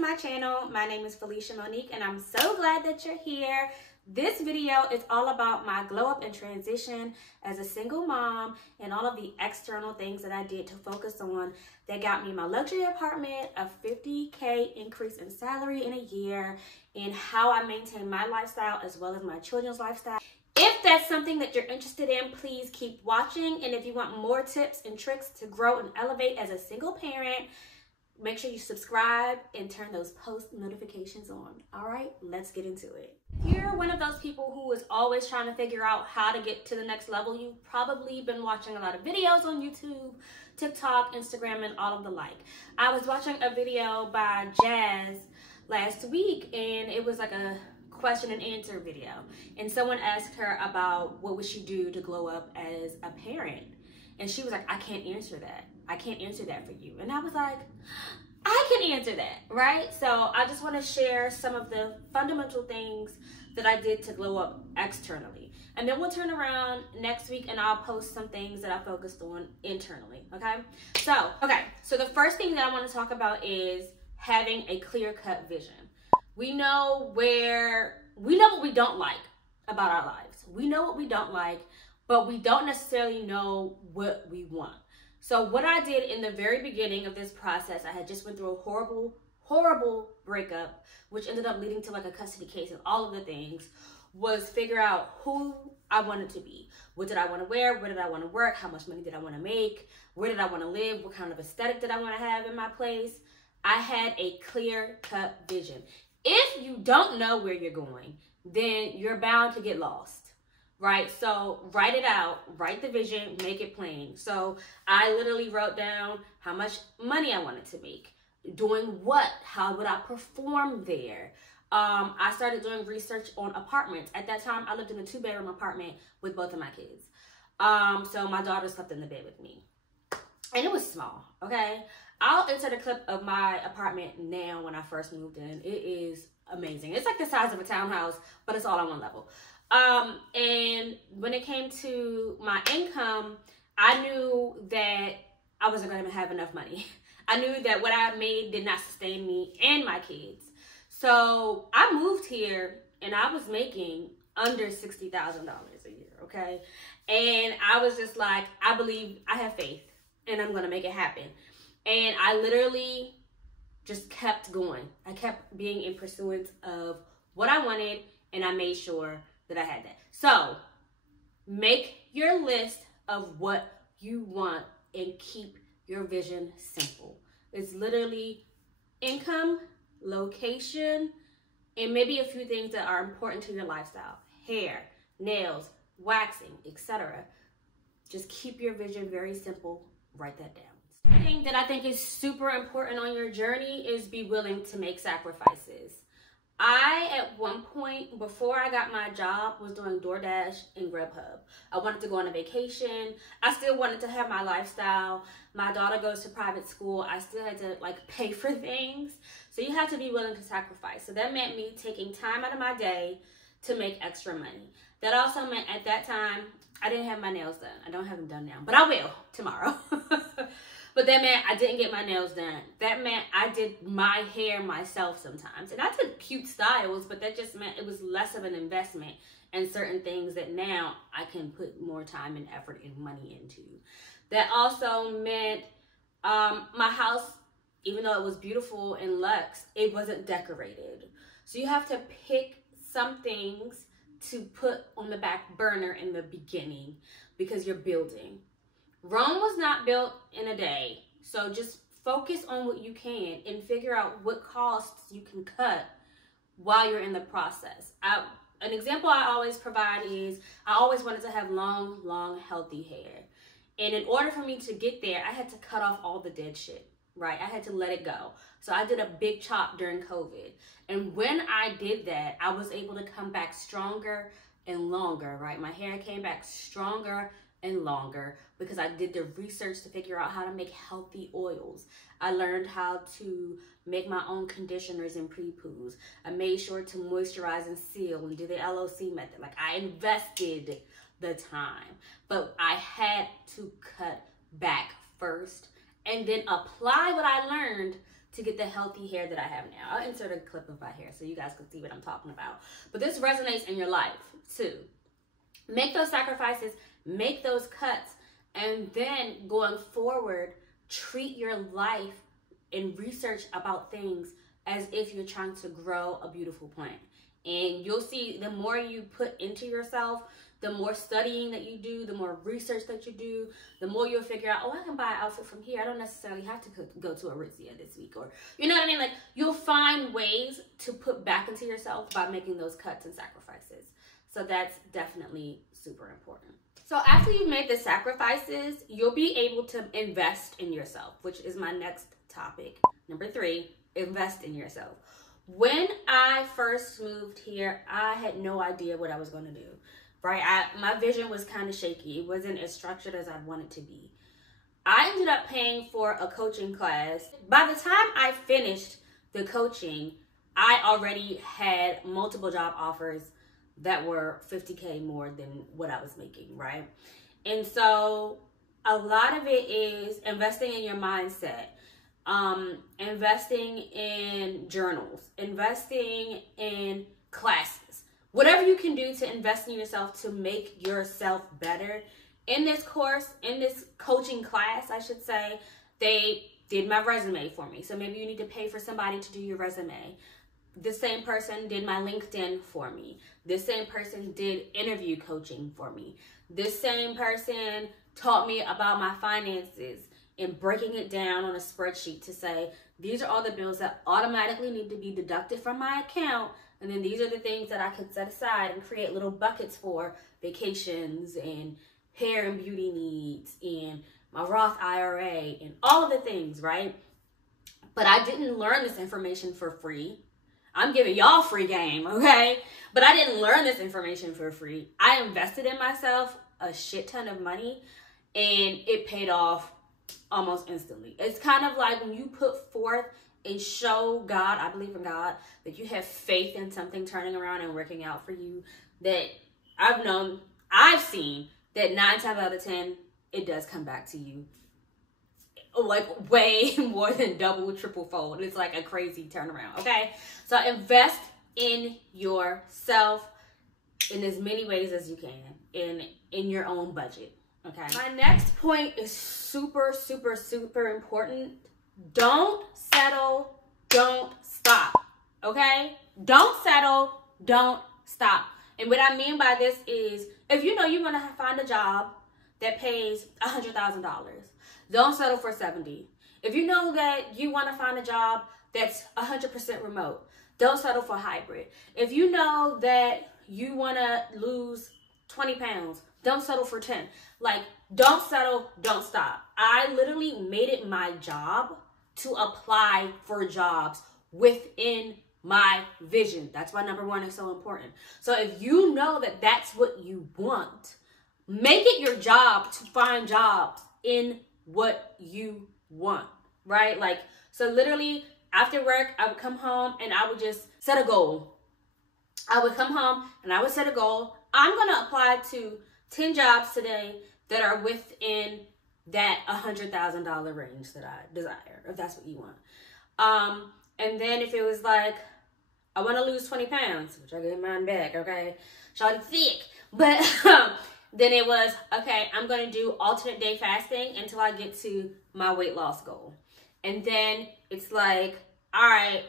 my channel. My name is Felicia Monique and I'm so glad that you're here. This video is all about my glow up and transition as a single mom and all of the external things that I did to focus on that got me my luxury apartment, a $50K increase in salary in a year, and how I maintain my lifestyle as well as my children's lifestyle. If that's something that you're interested in, please keep watching. And if you want more tips and tricks to grow and elevate as a single parent, make sure you subscribe and turn those post notifications on. All right, let's get into it. If you're one of those people who is always trying to figure out how to get to the next level, you've probably been watching a lot of videos on YouTube, TikTok, Instagram, and all of the like. I was watching a video by Jazz last week, and it was like a question and answer video. And someone asked her about what would she do to glow up as a parent. And she was like, I can't answer that. I can't answer that for you. And I was like, I can answer that, right? So I just want to share some of the fundamental things that I did to glow up externally. And then we'll turn around next week and I'll post some things that I focused on internally, okay? So the first thing that I want to talk about is having a clear-cut vision. We know what we don't like about our lives. We know what we don't like, but we don't necessarily know what we want. So what I did in the very beginning of this process, I had just went through a horrible breakup, which ended up leading to like a custody case and all of the things, was figure out who I wanted to be. What did I want to wear? Where did I want to work? How much money did I want to make? Where did I want to live? What kind of aesthetic did I want to have in my place? I had a clear-cut vision. If you don't know where you're going, then you're bound to get lost. Right? So write it out, write the vision, make it plain. So I literally wrote down how much money I wanted to make, doing what, how would I perform there. I started doing research on apartments. At that time, I lived in a 2-bedroom apartment with both of my kids. So my daughter slept in the bed with me. And it was small, okay? I'll insert a clip of my apartment now when I first moved in. It is amazing. It's like the size of a townhouse, but it's all on one level. And when it came to my income, I knew that I wasn't going to have enough money. I knew that what I made did not sustain me and my kids. So I moved here and I was making under $60,000 a year, okay? And I was just like, I believe, I have faith and I'm going to make it happen. And I literally just kept going. I kept being in pursuance of what I wanted, and I made sure that I had that. So make your list of what you want and keep your vision simple. It's literally income, location, and maybe a few things that are important to your lifestyle. Hair, nails, waxing, etc. Just keep your vision very simple. Write that down. The thing that I think is super important on your journey is be willing to make sacrifices. I, at one point, before I got my job, was doing DoorDash and Grubhub. I wanted to go on a vacation. I still wanted to have my lifestyle. My daughter goes to private school. I still had to like pay for things. So you have to be willing to sacrifice. So that meant me taking time out of my day to make extra money. That also meant at that time, I didn't have my nails done. I don't have them done now, but I will tomorrow. But that meant I didn't get my nails done. That meant I did my hair myself sometimes. And I took cute styles, but that just meant it was less of an investment in certain things that now I can put more time and effort and money into. That also meant my house, even though it was beautiful and luxe, it wasn't decorated. So you have to pick some things to put on the back burner in the beginning because you're building. Rome was not built in a day, so just focus on what you can and figure out what costs you can cut while you're in the process. An example I always provide is I always wanted to have long, healthy hair. And in order for me to get there, I had to cut off all the dead shit, right? I had to let it go. So I did a big chop during COVID. And when I did that, I was able to come back stronger and longer, right? My hair came back stronger and longer because I did the research to figure out how to make healthy oils. I learned how to make my own conditioners and pre-poos. I made sure to moisturize and seal and do the LOC method. Like, I invested the time, but I had to cut back first and then apply what I learned to get the healthy hair that I have now. I'll insert a clip of my hair so you guys can see what I'm talking about. But this resonates in your life too. Make those sacrifices, make those cuts, and then going forward, treat your life and research about things as if you're trying to grow a beautiful plant. And you'll see the more you put into yourself, the more studying that you do, the more research that you do, the more you'll figure out, oh, I can buy an outfit from here. I don't necessarily have to go to Aritzia this week. Or, you know what I mean? Like, you'll find ways to put back into yourself by making those cuts and sacrifices. So that's definitely super important. So after you've made the sacrifices, you'll be able to invest in yourself, which is my next topic. Number 3, invest in yourself. When I first moved here, I had no idea what I was going to do. Right? My vision was kind of shaky. It wasn't as structured as I wanted to be. I ended up paying for a coaching class. By the time I finished the coaching, I already had multiple job offers that were $50K more than what I was making, right? And so a lot of it is investing in your mindset, investing in journals, investing in classes. Whatever you can do to invest in yourself to make yourself better. In this course, in this coaching class, I should say, they did my resume for me. So maybe you need to pay for somebody to do your resume. The same person did my LinkedIn for me. This same person did interview coaching for me. This same person taught me about my finances and breaking it down on a spreadsheet to say, these are all the bills that automatically need to be deducted from my account. And then these are the things that I could set aside and create little buckets for vacations and hair and beauty needs and my Roth IRA and all of the things, right? But I didn't learn this information for free. I'm giving y'all free game, okay? But I didn't learn this information for free. I invested in myself a shit ton of money and it paid off almost instantly. It's kind of like when you put forth and show God, I believe in God, that you have faith in something turning around and working out for you, that I've seen that 9 times out of 10, it does come back to you. Like way more than double, triple fold. It's like a crazy turnaround, okay? So invest in yourself in as many ways as you can, in your own budget, okay? My next point is super, super, super important. Don't settle, don't stop, okay? Don't settle, don't stop. And what I mean by this is, if you know you're going to find a job that pays $100,000, don't settle for 70. If you know that you want to find a job that's 100% remote, don't settle for hybrid. If you know that you want to lose 20 pounds, don't settle for 10. Like, don't settle, don't stop. I literally made it my job to apply for jobs within my vision. That's why number 1 is so important. So if you know that that's what you want, make it your job to find jobs in what you want, right? Like, so literally after work, I would come home and I would just set a goal. I would come home and I would set a goal. I'm going to apply to 10 jobs today that are within that $100,000 range that I desire, if that's what you want. And then if it was like, I want to lose 20 pounds, which I get mine back, okay? Shawty thick. But then it was, okay, I'm going to do alternate day fasting until I get to my weight loss goal. And then it's like, all right,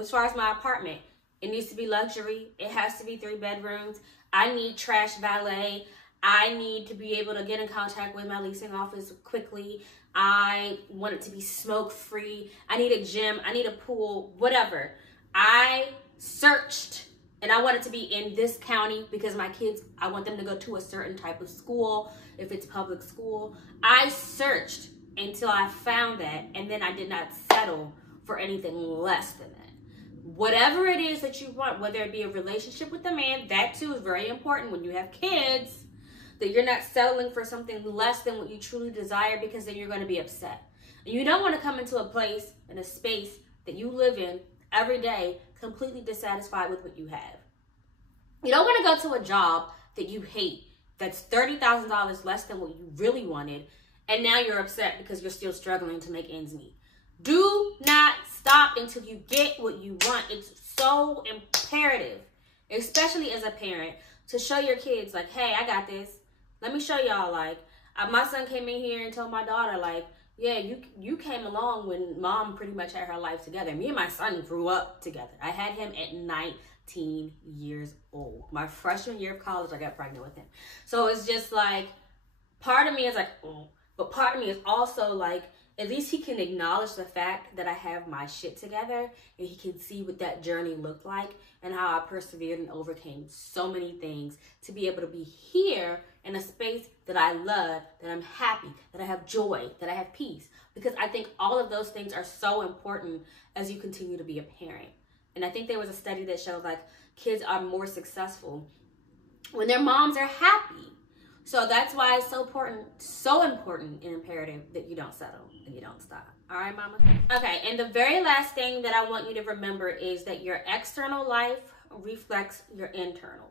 as far as my apartment, it needs to be luxury. It has to be 3 bedrooms. I need trash valet. I need to be able to get in contact with my leasing office quickly. I want it to be smoke free. I need a gym. I need a pool, whatever. I searched and I want it to be in this county because my kids, I want them to go to a certain type of school if it's public school. I searched until I found that, and then I did not settle for anything less than that. Whatever it is that you want, whether it be a relationship with a man, that too is very important when you have kids, that you're not settling for something less than what you truly desire, because then you're going to be upset. And you don't want to come into a place, in a space that you live in every day, completely dissatisfied with what you have. You don't want to go to a job that you hate, that's $30,000 less than what you really wanted, and now you're upset because you're still struggling to make ends meet. Do not stop until you get what you want. It's so imperative, especially as a parent, to show your kids, like, hey, I got this. Let me show y'all. Like, my son came in here and told my daughter, like, yeah, you came along when mom pretty much had her life together. Me and my son grew up together. I had him at 19 years old. My freshman year of college, I got pregnant with him. So it's just like, part of me is like, oh. But part of me is also like, at least he can acknowledge the fact that I have my shit together, and he can see what that journey looked like and how I persevered and overcame so many things to be able to be here in a space that I love, that I'm happy, that I have joy, that I have peace. Because I think all of those things are so important as you continue to be a parent. And I think there was a study that showed like kids are more successful when their moms are happy. So that's why it's so important and imperative that you don't settle and you don't stop. All right, mama? Okay, and the very last thing that I want you to remember is that your external life reflects your internal.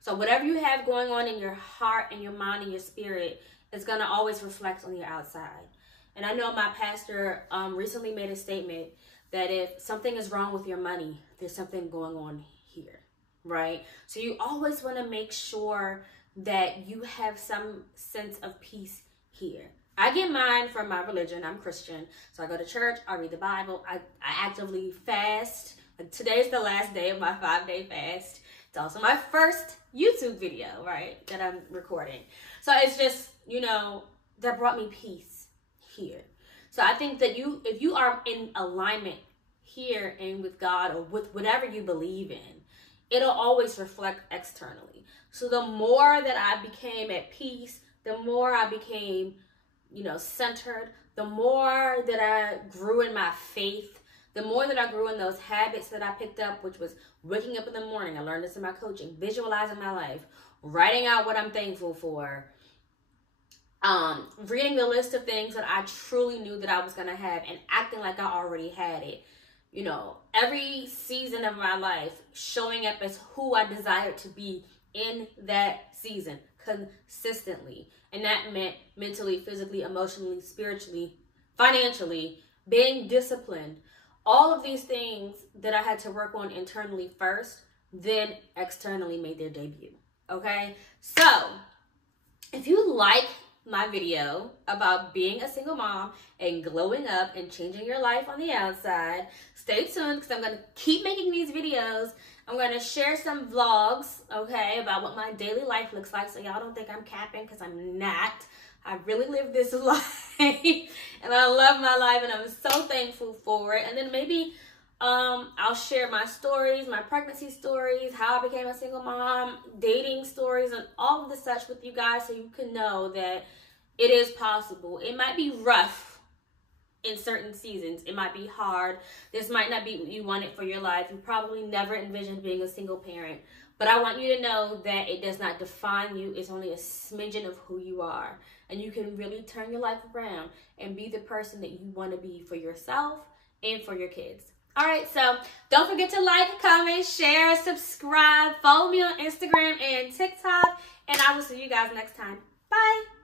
So whatever you have going on in your heart and your mind and your spirit is going to always reflect on your outside. And I know my pastor recently made a statement that if something is wrong with your money, there's something going on here, right? So you always want to make sure that you have some sense of peace here. I get mine from my religion. I'm Christian. So I go to church, I read the Bible, I actively fast. Like, today's the last day of my 5-day fast. It's also my first YouTube video, right, that I'm recording. So it's just, you know, that brought me peace here. So I think that if you are in alignment here and with God or with whatever you believe in, it'll always reflect externally. So the more that I became at peace, the more I became, you know, centered, the more that I grew in my faith, the more that I grew in those habits that I picked up, which was waking up in the morning. I learned this in my coaching, visualizing my life, writing out what I'm thankful for, reading the list of things that I truly knew that I was going to have and acting like I already had it. You know, every season of my life, showing up as who I desired to be in that season consistently. And that meant mentally, physically, emotionally, spiritually, financially, being disciplined. All of these things that I had to work on internally first, then externally made their debut. Okay? So, if you like my video about being a single mom and glowing up and changing your life on the outside, stay tuned because I'm going to keep making these videos. I'm going to share some vlogs, okay, about what my daily life looks like, so y'all don't think I'm capping, because I'm not. I really live this life, and I love my life, and I'm so thankful for it. And then maybe I'll share my stories, my pregnancy stories, how I became a single mom, dating stories, and all of the such with you guys, so you can know that it is possible. It might be rough in certain seasons. It might be hard. This might not be what you wanted for your life. You probably never envisioned being a single parent. But I want you to know that it does not define you. It's only a smidgen of who you are. And you can really turn your life around and be the person that you want to be for yourself and for your kids. All right, so don't forget to like, comment, share, subscribe, follow me on Instagram and TikTok, and I will see you guys next time. Bye.